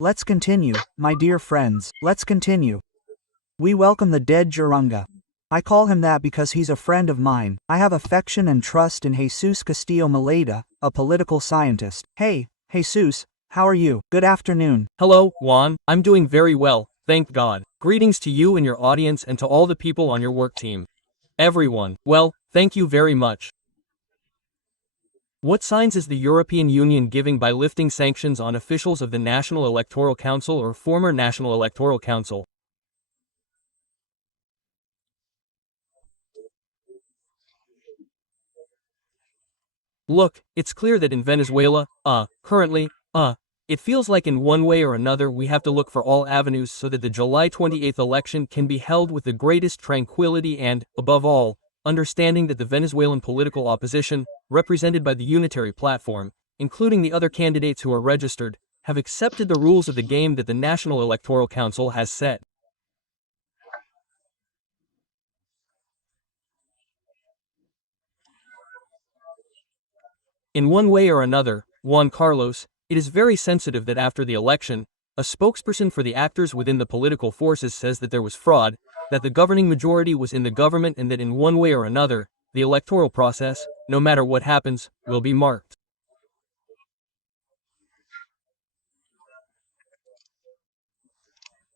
Let's continue, my dear friends, let's continue. We welcome the dead jurunga. I call him that because he's a friend of mine. I have affection and trust in Jesús Castillo Politólogo, a political scientist. Hey, Jesús, how are you? Good afternoon. Hello, Juan. I'm doing very well, thank God. Greetings to you and your audience and to all the people on your work team. Everyone, well, thank you very much. What signs is the European Union giving by lifting sanctions on officials of the National Electoral Council or former National Electoral Council? Look, it's clear that in Venezuela, currently, it feels like in one way or another we have to look for all avenues so that the July 28th election can be held with the greatest tranquility and, above all, understanding that the Venezuelan political opposition, represented by the unitary platform, including the other candidates who are registered, have accepted the rules of the game that the National Electoral Council has set. In one way or another, Juan Carlos, it is very sensitive that after the election, a spokesperson for the actors within the political forces says that there was fraud, that the governing majority was in the government and that in one way or another, the electoral process, no matter what happens, will be marked.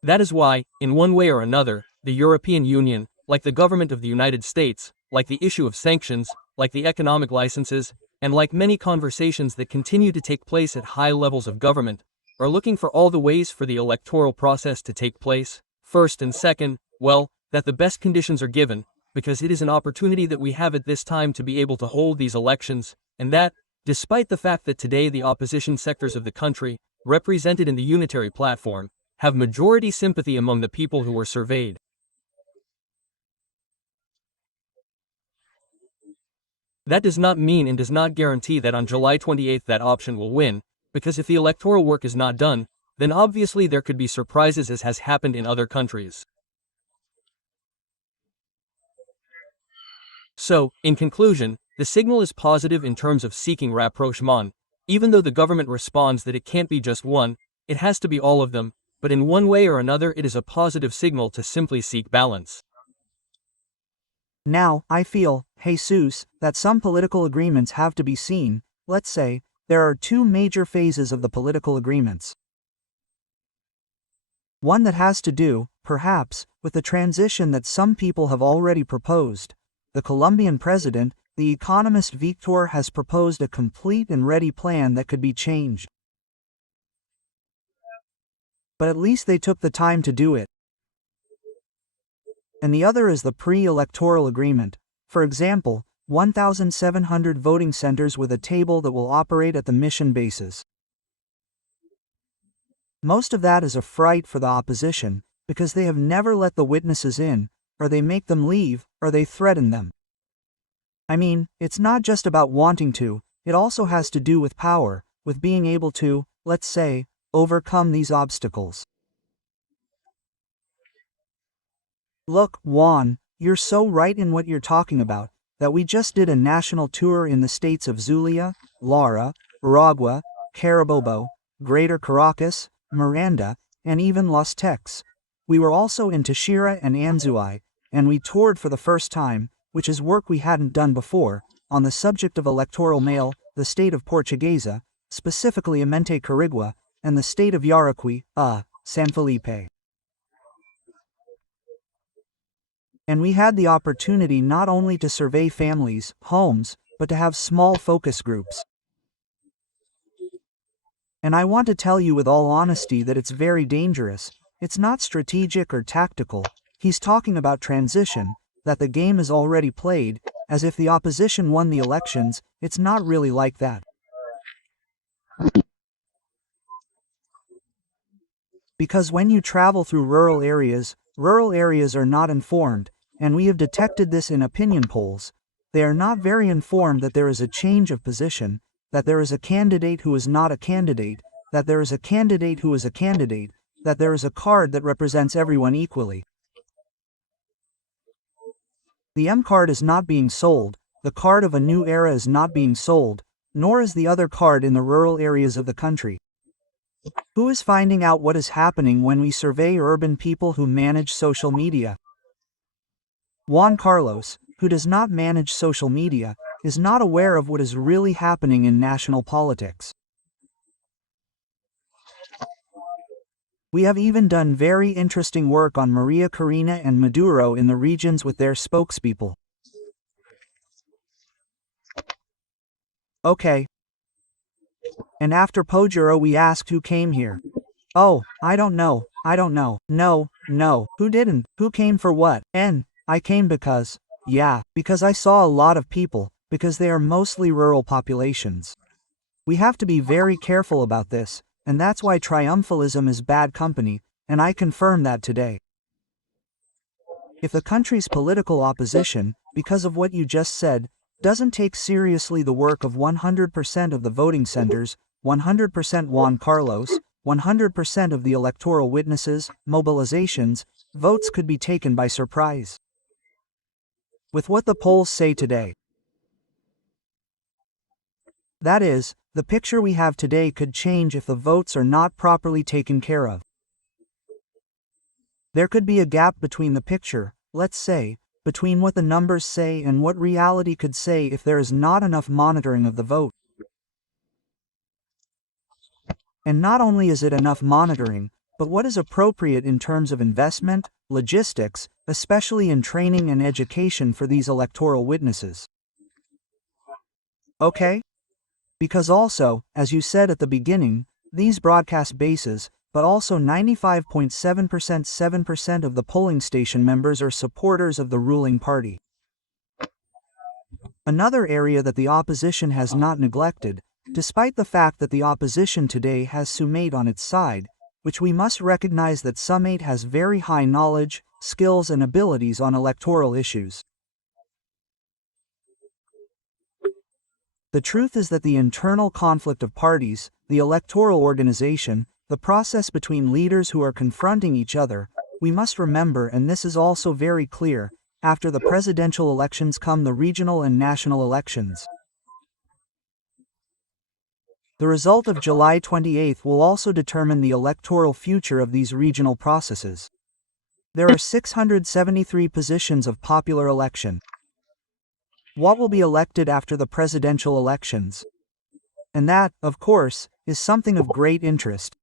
That is why, in one way or another, the European Union, like the government of the United States, like the issue of sanctions, like the economic licenses, and like many conversations that continue to take place at high levels of government, are looking for all the ways for the electoral process to take place, first and second, well, that the best conditions are given, because it is an opportunity that we have at this time to be able to hold these elections, and that, despite the fact that today the opposition sectors of the country, represented in the unitary platform, have majority sympathy among the people who were surveyed. That does not mean and does not guarantee that on July 28th that option will win, because if the electoral work is not done, then obviously there could be surprises as has happened in other countries. So, in conclusion, the signal is positive in terms of seeking rapprochement, even though the government responds that it can't be just one, it has to be all of them, but in one way or another it is a positive signal to simply seek balance. Now, I feel, Jesús, that some political agreements have to be seen. Let's say, there are two major phases of the political agreements. One that has to do, perhaps, with the transition that some people have already proposed. The Colombian president, the economist Victor, has proposed a complete and ready plan that could be changed. But at least they took the time to do it. And the other is the pre-electoral agreement. For example, 1,700 voting centers with a table that will operate at the mission bases. Most of that is a fright for the opposition, because they have never let the witnesses in, or they make them leave, or they threaten them. I mean, it's not just about wanting to, it also has to do with power, with being able to, let's say, overcome these obstacles. Look, Juan, you're so right in what you're talking about, that we just did a national tour in the states of Zulia, Lara, Aragua, Carabobo, Greater Caracas, Miranda, and even Los Teques. We were also in Táchira and Anzoátegui, and we toured for the first time, which is work we hadn't done before, on the subject of electoral mail, the state of Portuguesa, specifically Amente Carigua, and the state of Yaracuy, San Felipe. And we had the opportunity not only to survey families, homes, but to have small focus groups. And I want to tell you with all honesty that it's very dangerous. It's not strategic or tactical. He's talking about transition, that the game is already played, as if the opposition won the elections. It's not really like that. Because when you travel through rural areas are not informed, and we have detected this in opinion polls. They are not very informed that there is a change of position, that there is a candidate who is not a candidate, that there is a candidate who is a candidate, that there is a card that represents everyone equally. The M card is not being sold, the card of a new era is not being sold, nor is the other card in the rural areas of the country. Who is finding out what is happening when we survey urban people who manage social media? Juan Carlos, who does not manage social media, is not aware of what is really happening in national politics. We have even done very interesting work on Maria Corina and Maduro in the regions with their spokespeople. Okay. And after Pojuro we asked who came here. Oh, I don't know. No. Who didn't? Who came for what? I came because I saw a lot of people, because they are mostly rural populations. We have to be very careful about this, and that's why triumphalism is bad company, and I confirm that today. If the country's political opposition, because of what you just said, doesn't take seriously the work of 100% of the voting centers, 100% Juan Carlos, 100% of the electoral witnesses, mobilizations, votes could be taken by surprise. With what the polls say today. That is, the picture we have today could change if the votes are not properly taken care of. There could be a gap between the picture, let's say, between what the numbers say and what reality could say if there is not enough monitoring of the vote. And not only is it enough monitoring, but what is appropriate in terms of investment, logistics, especially in training and education for these electoral witnesses. Okay? Because also, as you said at the beginning, these broadcast bases, but also 95.7% of the polling station members are supporters of the ruling party. Another area that the opposition has not neglected, despite the fact that the opposition today has Sumate on its side, which we must recognize that Sumate has very high knowledge, skills and abilities on electoral issues. The truth is that the internal conflict of parties, the electoral organization, the process between leaders who are confronting each other, we must remember, and this is also very clear, after the presidential elections come the regional and national elections. The result of July 28 will also determine the electoral future of these regional processes. There are 673 positions of popular election. What will be elected after the presidential elections? And that, of course, is something of great interest.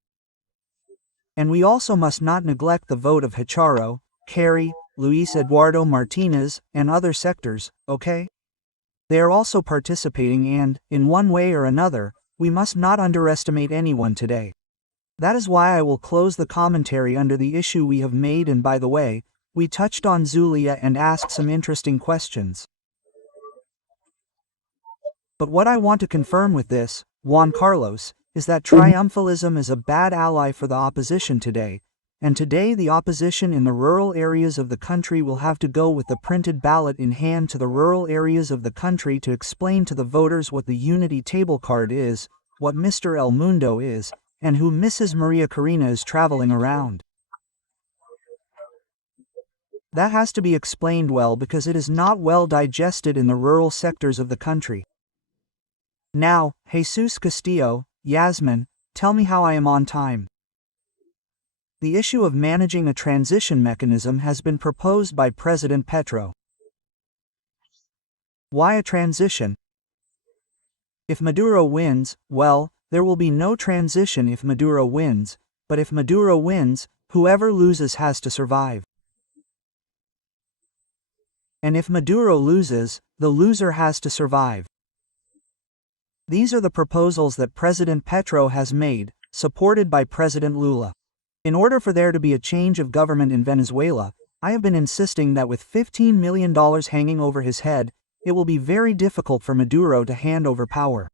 And we also must not neglect the vote of Hicharo, Kerry, Luis Eduardo Martinez, and other sectors, okay? They are also participating and, in one way or another, we must not underestimate anyone today. That is why I will close the commentary under the issue we have made, and by the way, we touched on Zulia and asked some interesting questions. But what I want to confirm with this, Juan Carlos, is that triumphalism is a bad ally for the opposition today, and today the opposition in the rural areas of the country will have to go with the printed ballot in hand to the rural areas of the country to explain to the voters what the unity table card is, what Mr. El Mundo is, and who Mrs. Maria Corina is traveling around. That has to be explained well because it is not well digested in the rural sectors of the country. Now, Jesús Castillo, Yasmin, tell me how I am on time. The issue of managing a transition mechanism has been proposed by President Petro. Why a transition? If Maduro wins, well, there will be no transition if Maduro wins, but if Maduro wins, whoever loses has to survive. And if Maduro loses, the loser has to survive. These are the proposals that President Petro has made, supported by President Lula. In order for there to be a change of government in Venezuela, I have been insisting that with $15 million hanging over his head, it will be very difficult for Maduro to hand over power.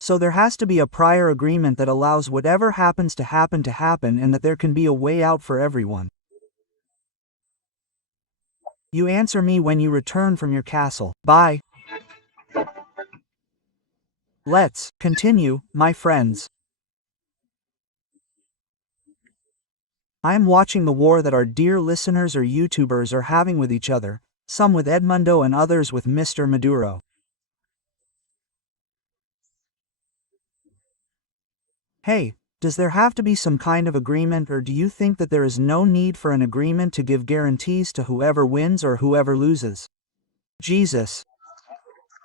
So there has to be a prior agreement that allows whatever happens to happen and that there can be a way out for everyone. You answer me when you return from your castle. Bye. Let's continue, my friends. I am watching the war that our dear listeners or YouTubers are having with each other, some with Edmundo and others with Mr. Maduro. Hey, does there have to be some kind of agreement, or do you think that there is no need for an agreement to give guarantees to whoever wins or whoever loses? Jesus.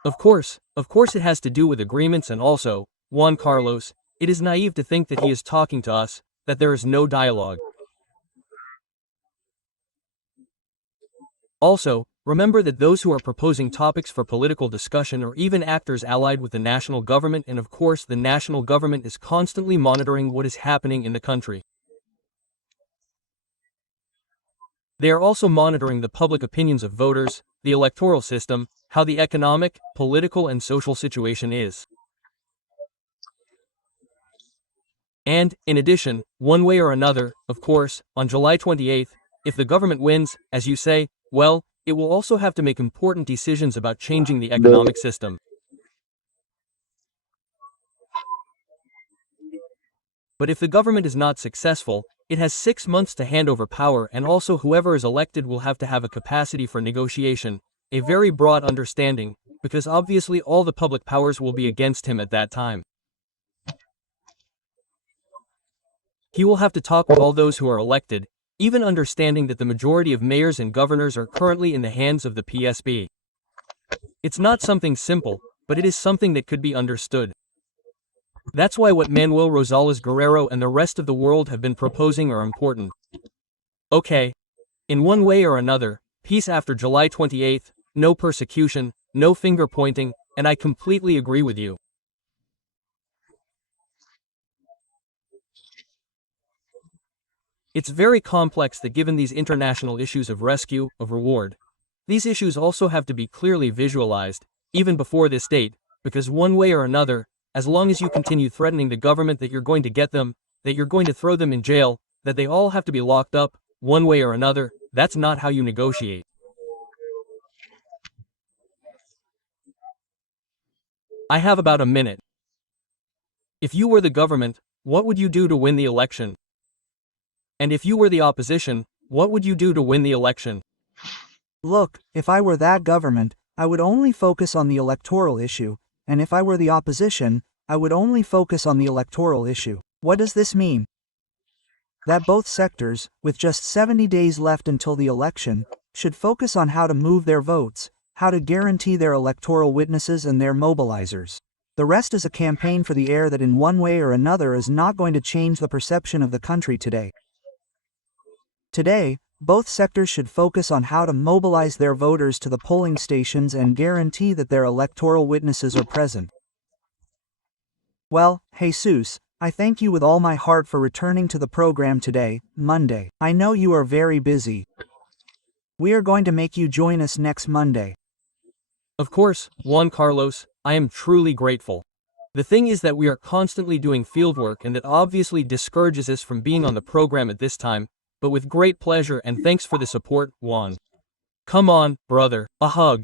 Of course it has to do with agreements, and also, Juan Carlos, it is naive to think that he is talking to us, that there is no dialogue. Also, remember that those who are proposing topics for political discussion are even actors allied with the national government, and of course the national government is constantly monitoring what is happening in the country. They are also monitoring the public opinions of voters, the electoral system, how the economic, political and social situation is. And, in addition, one way or another, of course, on July 28th, if the government wins, as you say, well, it will also have to make important decisions about changing the economic system. But if the government is not successful, it has 6 months to hand over power, and also whoever is elected will have to have a capacity for negotiation, a very broad understanding, because obviously all the public powers will be against him at that time. He will have to talk with all those who are elected, even understanding that the majority of mayors and governors are currently in the hands of the PSB. It's not something simple, but it is something that could be understood. That's why what Manuel Rosales Guerrero and the rest of the world have been proposing are important. Okay. In one way or another, peace after July 28th, no persecution, no finger pointing, and I completely agree with you. It's very complex that given these international issues of rescue, of reward, these issues also have to be clearly visualized, even before this date, because one way or another, as long as you continue threatening the government that you're going to get them, that you're going to throw them in jail, that they all have to be locked up, one way or another, that's not how you negotiate. I have about a minute. If you were the government, what would you do to win the election? And if you were the opposition, what would you do to win the election? Look, if I were that government, I would only focus on the electoral issue, and if I were the opposition, I would only focus on the electoral issue. What does this mean? That both sectors, with just 70 days left until the election, should focus on how to move their votes, how to guarantee their electoral witnesses and their mobilizers. The rest is a campaign for the air that in one way or another is not going to change the perception of the country today. Today, both sectors should focus on how to mobilize their voters to the polling stations and guarantee that their electoral witnesses are present. Well, Jesus, I thank you with all my heart for returning to the program today, Monday. I know you are very busy. We are going to make you join us next Monday. Of course, Juan Carlos, I am truly grateful. The thing is that we are constantly doing fieldwork, and that obviously discourages us from being on the program at this time, but with great pleasure and thanks for the support, Juan. Come on, brother, a hug.